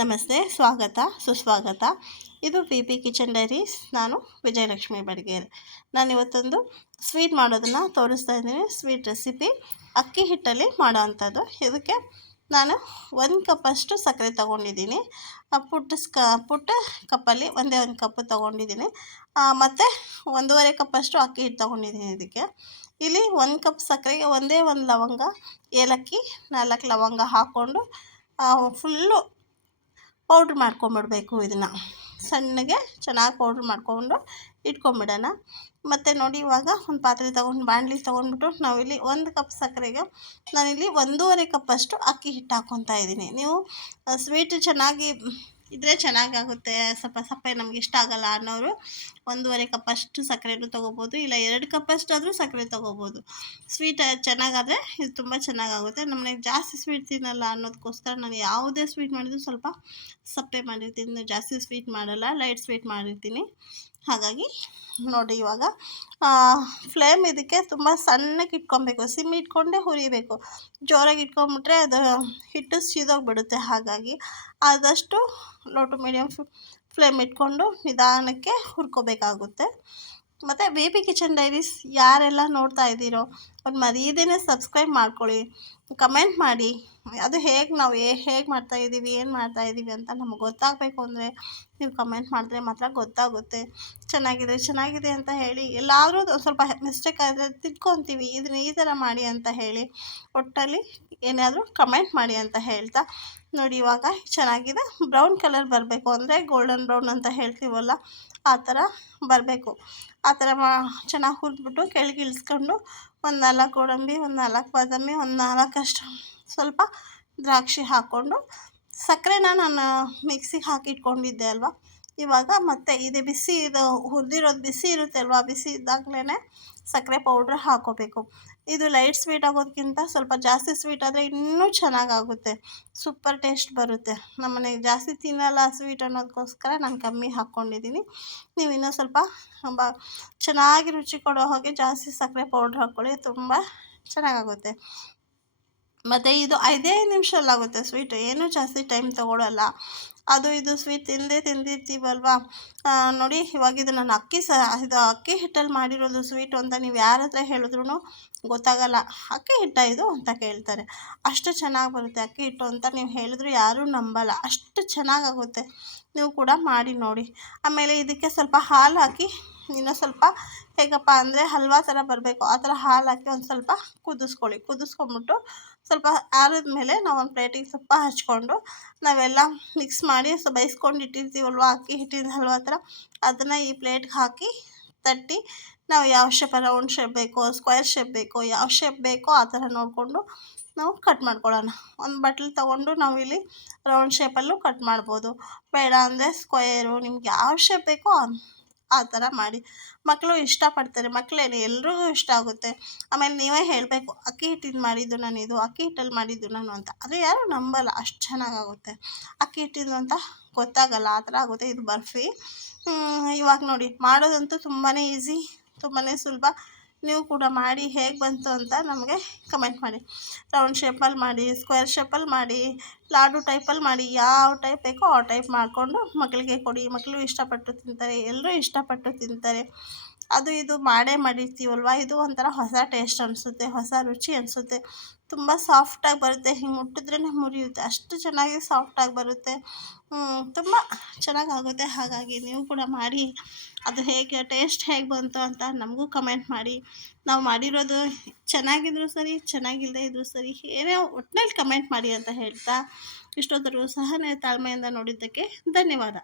ನಮಸ್ತೆ, ಸ್ವಾಗತ ಸುಸ್ವಾಗತ. ಇದು ಪಿ ಪಿ ಕಿಚನ್ ಡೈರೀಸ್. ನಾನು ವಿಜಯಲಕ್ಷ್ಮಿ ಬಡಿಗೇರ್. ನಾನಿವತ್ತೊಂದು ಸ್ವೀಟ್ ಮಾಡೋದನ್ನು ತೋರಿಸ್ತಾ ಇದ್ದೀನಿ. ಸ್ವೀಟ್ ರೆಸಿಪಿ ಅಕ್ಕಿ ಹಿಟ್ಟಲ್ಲಿ ಮಾಡೋ ಅಂಥದ್ದು. ಇದಕ್ಕೆ ನಾನು 1 ಕಪ್ಪಷ್ಟು ಸಕ್ಕರೆ ತೊಗೊಂಡಿದ್ದೀನಿ. ಪುಟ್ಟ ಕಪ್ಪಲ್ಲಿ ಒಂದೇ ಒಂದು ಕಪ್ಪು ತೊಗೊಂಡಿದ್ದೀನಿ. ಮತ್ತು 1.5 ಕಪ್ಪಷ್ಟು ಅಕ್ಕಿ ಹಿಟ್ಟು ತೊಗೊಂಡಿದ್ದೀನಿ. ಇದಕ್ಕೆ ಇಲ್ಲಿ 1 ಕಪ್ ಸಕ್ಕರೆಗೆ ಒಂದೇ ಒಂದು ಲವಂಗ, ಏಲಕ್ಕಿ, 4 ಲವಂಗ ಹಾಕ್ಕೊಂಡು ಫುಲ್ಲು ಪೌಡ್ರ್ ಮಾಡ್ಕೊಂಬಿಡಬೇಕು. ಇದನ್ನು ಸಣ್ಣಗೆ ಚೆನ್ನಾಗಿ ಪೌಡ್ರ್ ಮಾಡ್ಕೊಂಡು ಇಟ್ಕೊಂಬಿಡೋಣ. ಮತ್ತು ನೋಡಿ, ಇವಾಗ ಒಂದು ಪಾತ್ರೆ ತೊಗೊಂಡು ಬಾಣಲಿ ತೊಗೊಂಡ್ಬಿಟ್ಟು ನಾವಿಲ್ಲಿ 1 ಕಪ್ ಸಕ್ಕರೆಗೆ ನಾನಿಲ್ಲಿ 1.5 ಕಪ್ಪಷ್ಟು ಅಕ್ಕಿ ಹಿಟ್ಟು ಹಾಕ್ಕೊತಾ ಇದ್ದೀನಿ. ನೀವು ಸ್ವೀಟ್ ಚೆನ್ನಾಗಿ ಇದ್ದರೆ ಚೆನ್ನಾಗಾಗುತ್ತೆ. ಸ್ವಲ್ಪ ಸಪ್ಪೆ ನಮ್ಗೆ ಇಷ್ಟ ಆಗೋಲ್ಲ ಅನ್ನೋರು 1.5 ಕಪ್ಪಷ್ಟು ಸಕ್ಕರೆನೂ ತೊಗೋಬೋದು, ಇಲ್ಲ 2 ಕಪ್ಪಷ್ಟಾದರೂ ಸಕ್ಕರೆ ತೊಗೋಬೋದು. ಸ್ವೀಟ್ ಚೆನ್ನಾಗಾದರೆ ಇದು ತುಂಬ ಚೆನ್ನಾಗಾಗುತ್ತೆ. ನಮ್ಮನೆಗೆ ಜಾಸ್ತಿ ಸ್ವೀಟ್ ತಿನ್ನಲ್ಲ ಅನ್ನೋದಕ್ಕೋಸ್ಕರ ನಾನು ಯಾವುದೇ ಸ್ವೀಟ್ ಮಾಡಿದರೂ ಸ್ವಲ್ಪ ಸಪ್ಪೆ ಮಾಡಿರ್ತೀನಿ. ಜಾಸ್ತಿ ಸ್ವೀಟ್ ಮಾಡಲ್ಲ, ಲೈಟ್ ಸ್ವೀಟ್ ಮಾಡಿರ್ತೀನಿ. ಹಾಗಾಗಿ ನೋಡಿ, ಇವಾಗ ಫ್ಲೇಮ್ ಇದಕ್ಕೆ ತುಂಬ ಸಣ್ಣಕ್ಕೆ ಇಟ್ಕೊಬೇಕು. ಸಿಮ್ ಇಟ್ಕೊಂಡೇ ಹುರಿಬೇಕು. ಜೋರಾಗಿ ಇಟ್ಕೊಂಬಿಟ್ರೆ ಅದು ಹಿಟ್ಟು ಸೀದೋಗಿಬಿಡುತ್ತೆ. ಹಾಗಾಗಿ ಆದಷ್ಟು ಲೋ ಟು ಮೀಡಿಯಮ್ ಫ್ಲೇಮ್ ಇಟ್ಕೊಂಡು ನಿಧಾನಕ್ಕೆ ಹುರ್ಕೋಬೇಕಾಗುತ್ತೆ. ಮತ್ತು ಬಿ ಪಿ ಕಿಚನ್ ಡೈರೀಸ್ ಯಾರೆಲ್ಲ ನೋಡ್ತಾ ಇದ್ದೀರೋ ಅವ್ರು ಮರೀದೇನೆ ಸಬ್ಸ್ಕ್ರೈಬ್ ಮಾಡ್ಕೊಳ್ಳಿ, ಕಮೆಂಟ್ ಮಾಡಿ. ಅದು ನಾವು ಹೇಗೆ ಮಾಡ್ತಾಯಿದ್ದೀವಿ, ಏನು ಮಾಡ್ತಾಯಿದ್ದೀವಿ ಅಂತ ನಮಗೆ ಗೊತ್ತಾಗಬೇಕು ಅಂದರೆ ನೀವು ಕಮೆಂಟ್ ಮಾಡಿದ್ರೆ ಮಾತ್ರ ಗೊತ್ತಾಗುತ್ತೆ. ಚೆನ್ನಾಗಿದೆ ಅಂತ ಹೇಳಿ. ಎಲ್ಲಾದರೂ ಸ್ವಲ್ಪ ಮಿಸ್ಟೇಕ್ ಆದರೆ ತಿದ್ಕೊತೀವಿ, ಇದನ್ನ ಈ ಥರ ಮಾಡಿ ಅಂತ ಹೇಳಿ. ಒಟ್ಟಲ್ಲಿ ಏನಾದರೂ ಕಮೆಂಟ್ ಮಾಡಿ ಅಂತ ಹೇಳ್ತಾ ನೋಡಿ, ಇವಾಗ ಚೆನ್ನಾಗಿದೆ. ಬ್ರೌನ್ ಕಲರ್ ಬರಬೇಕು, ಅಂದರೆ ಗೋಲ್ಡನ್ ಬ್ರೌನ್ ಅಂತ ಹೇಳ್ತೀವಲ್ಲ, ಆ ಥರ ಬರಬೇಕು. ಆ ಥರ ಚೆನ್ನಾಗಿ ಹುರಿದ್ಬಿಟ್ಟು ಕೆಳಗೆ ಇಳಿಸ್ಕೊಂಡು ಒಂದು 4 ಗೋಡಂಬಿ, ಒಂದು 4 ಬಾದಾಮಿ, ಒಂದು 4 ಸ್ವಲ್ಪ ದ್ರಾಕ್ಷಿ ಹಾಕ್ಕೊಂಡು ಸಕ್ಕರೆನ ನಾನು ಮಿಕ್ಸಿಗೆ ಹಾಕಿ ಇಟ್ಕೊಂಡಿದ್ದೆ ಅಲ್ವಾ. ಇವಾಗ ಮತ್ತೆ ಇದು ಹುರಿದಿರೋದು ಬಿಸಿ ಇರುತ್ತೆ ಅಲ್ವಾ, ಬಿಸಿ ಇದ್ದಾಗಲೇ ಸಕ್ಕರೆ ಪೌಡ್ರ್ ಹಾಕ್ಕೋಬೇಕು. ಇದು ಲೈಟ್ ಸ್ವೀಟ್ ಆಗೋದಕ್ಕಿಂತ ಸ್ವಲ್ಪ ಜಾಸ್ತಿ ಸ್ವೀಟ್ ಆದರೆ ಇನ್ನೂ ಚೆನ್ನಾಗಾಗುತ್ತೆ, ಸೂಪರ್ ಟೇಸ್ಟ್ ಬರುತ್ತೆ. ನಮ್ಮನೆಗೆ ಜಾಸ್ತಿ ತಿನ್ನಲ್ಲ ಸ್ವೀಟ್ ಅನ್ನೋದಕ್ಕೋಸ್ಕರ ನಾನು ಕಮ್ಮಿ ಹಾಕ್ಕೊಂಡಿದ್ದೀನಿ. ನೀವು ಇನ್ನೂ ಸ್ವಲ್ಪ ಚೆನ್ನಾಗಿ ರುಚಿ ಕೊಡೋ ಹಾಗೆ ಜಾಸ್ತಿ ಸಕ್ಕರೆ ಪೌಡ್ರ್ ಹಾಕ್ಕೊಳ್ಳಿ, ತುಂಬ ಚೆನ್ನಾಗಾಗುತ್ತೆ. ಮತ್ತು ಇದು 5 ನಿಮಿಷಲ್ಲಾಗುತ್ತೆ ಸ್ವೀಟು, ಏನೂ ಜಾಸ್ತಿ ಟೈಮ್ ತೊಗೊಳ್ಳಲ್ಲ. ಇದು ಸ್ವೀಟ್ ತಿಂದಿರ್ತೀವಲ್ವ. ನೋಡಿ, ಇವಾಗ ಇದು ನಾನು ಇದು ಅಕ್ಕಿ ಹಿಟ್ಟಲ್ಲಿ ಮಾಡಿರೋದು ಸ್ವೀಟು ಅಂತ ನೀವು ಯಾರ ಹತ್ರ ಹೇಳಿದ್ರೂ ಗೊತ್ತಾಗಲ್ಲ. ಅಕ್ಕಿ ಹಿಟ್ಟ ಇದು ಅಂತ ಕೇಳ್ತಾರೆ. ಅಷ್ಟು ಚೆನ್ನಾಗಿ ಬರುತ್ತೆ ಅಕ್ಕಿ ಹಿಟ್ಟು ಅಂತ ನೀವು ಹೇಳಿದ್ರು ಯಾರೂ ನಂಬಲ್ಲ, ಅಷ್ಟು ಚೆನ್ನಾಗಾಗುತ್ತೆ. ನೀವು ಕೂಡ ಮಾಡಿ ನೋಡಿ. ಆಮೇಲೆ ಇದಕ್ಕೆ ಸ್ವಲ್ಪ ಹಾಲು ಹಾಕಿ ಇನ್ನೂ ಸ್ವಲ್ಪ ಹೇಗಪ್ಪ ಅಂದರೆ ಹಲ್ವಾ ಥರ ಬರಬೇಕು, ಆ ಥರ ಹಾಲು ಹಾಕಿ ಒಂದು ಸ್ವಲ್ಪ ಕುದಿಸ್ಕೊಂಬಿಟ್ಟು ಸ್ವಲ್ಪ ಆರಿದ ಮೇಲೆ ನಾವು ಒಂದು ಪ್ಲೇಟಿಗೆ ಸ್ವಲ್ಪ ಹಚ್ಕೊಂಡು ನಾವೆಲ್ಲ ಮಿಕ್ಸ್ ಮಾಡಿ ಬೇಯಿಸ್ಕೊಂಡು ಇಟ್ಟಿರ್ತೀವಲ್ವ ಅಕ್ಕಿ ಹಿಟ್ಟಿನ ಹಲ್ವಾ ಥರ, ಅದನ್ನು ಈ ಪ್ಲೇಟ್ಗೆ ಹಾಕಿ ತಟ್ಟಿ ನಾವು ಯಾವ ಶೇಪ್, ರೌಂಡ್ ಶೇಪ್ ಬೇಕೋ, ಸ್ಕ್ವೇರ್ ಶೇಪ್ ಬೇಕೋ, ಯಾವ ಶೇಪ್ ಬೇಕೋ ಆ ಥರ ನೋಡಿಕೊಂಡು ನಾವು ಕಟ್ ಮಾಡ್ಕೊಳ್ಳೋಣ. ಒಂದು ಬಟ್ಲು ತೊಗೊಂಡು ನಾವು ಇಲ್ಲಿ ರೌಂಡ್ ಶೇಪಲ್ಲೂ ಕಟ್ ಮಾಡ್ಬೋದು, ಬೇಡ ಅಂದರೆ ಸ್ಕ್ವೇರು, ನಿಮ್ಗೆ ಯಾವ ಶೇಪ್ ಬೇಕೋ ಆ ಥರ ಮಾಡಿ. ಮಕ್ಕಳು ಇಷ್ಟಪಡ್ತಾರೆ, ಮಕ್ಕಳೇನು ಎಲ್ರಿಗೂ ಇಷ್ಟ ಆಗುತ್ತೆ. ಆಮೇಲೆ ನೀವೇ ಹೇಳಬೇಕು, ಅಕ್ಕಿ ಹಿಟ್ಟಿಂದ ಮಾಡಿದ್ದು ನಾನಿದು, ಅಕ್ಕಿ ಹಿಟ್ಟಲ್ಲಿ ಮಾಡಿದ್ದು ನಾನು ಅಂತ. ಅದು ಯಾರೂ ನಂಬಲ್ಲ, ಅಷ್ಟು ಚೆನ್ನಾಗಾಗುತ್ತೆ. ಅಕ್ಕಿ ಹಿಟ್ಟಿದ್ದು ಅಂತ ಗೊತ್ತಾಗಲ್ಲ, ಆ ಥರ ಆಗುತ್ತೆ. ಇದು ಬರ್ಫಿ. ಇವಾಗ ನೋಡಿ, ಮಾಡೋದಂತೂ ತುಂಬಾ ಈಸಿ, ತುಂಬಾ ಸುಲಭ. ನೀವು ಕೂಡ ಮಾಡಿ ಹೇಗೆ ಬಂತು ಅಂತ ನಮಗೆ ಕಮೆಂಟ್ ಮಾಡಿ. ರೌಂಡ್ ಶೇಪಲ್ಲಿ ಮಾಡಿ, ಸ್ಕ್ವೇರ್ ಶೇಪಲ್ಲಿ ಮಾಡಿ, ಲಾಡು ಟೈಪಲ್ಲಿ ಮಾಡಿ, ಯಾವ ಟೈಪ್ ಬೇಕೋ ಆ ಟೈಪ್ ಮಾಡಿಕೊಂಡು ಮಕ್ಕಳಿಗೆ ಕೊಡಿ. ಮಕ್ಕಳು ಇಷ್ಟಪಟ್ಟು ತಿಂತಾರೆ, ಎಲ್ಲರೂ ಇಷ್ಟಪಟ್ಟು ತಿಂತಾರೆ. ಇದು ಮಾಡಿರ್ತೀವಲ್ವ, ಇದು ಒಂಥರ ಹೊಸ ಟೇಸ್ಟ್ ಅನಿಸುತ್ತೆ, ಹೊಸ ರುಚಿ ಅನಿಸುತ್ತೆ. ತುಂಬ ಸಾಫ್ಟಾಗಿ ಬರುತ್ತೆ, ಹಿಂಗೆ ಮುಟ್ಟಿದ್ರೇ ಮುರಿಯುತ್ತೆ, ಅಷ್ಟು ಚೆನ್ನಾಗಿ ಸಾಫ್ಟಾಗಿ ಬರುತ್ತೆ. ತುಂಬ ಚೆನ್ನಾಗಾಗುತ್ತೆ. ಹಾಗಾಗಿ ನೀವು ಕೂಡ ಮಾಡಿ, ಅದು ಟೇಸ್ಟ್ ಹೇಗೆ ಬಂತು ಅಂತ ನಮಗೂ ಕಮೆಂಟ್ ಮಾಡಿ. ನಾವು ಮಾಡಿರೋದು ಚೆನ್ನಾಗಿದ್ರೂ ಸರಿ, ಚೆನ್ನಾಗಿಲ್ಲದೆ ಇದ್ರೂ ಸರಿ, ಏನೇ ಒಟ್ಟಿನಲ್ಲಿ ಕಮೆಂಟ್ ಮಾಡಿ ಅಂತ ಹೇಳ್ತಾ ಇಷ್ಟೊತ್ತರೆಗೂ ತಾಳ್ಮೆಯಿಂದ ನೋಡಿದ್ದಕ್ಕೆ ಧನ್ಯವಾದ.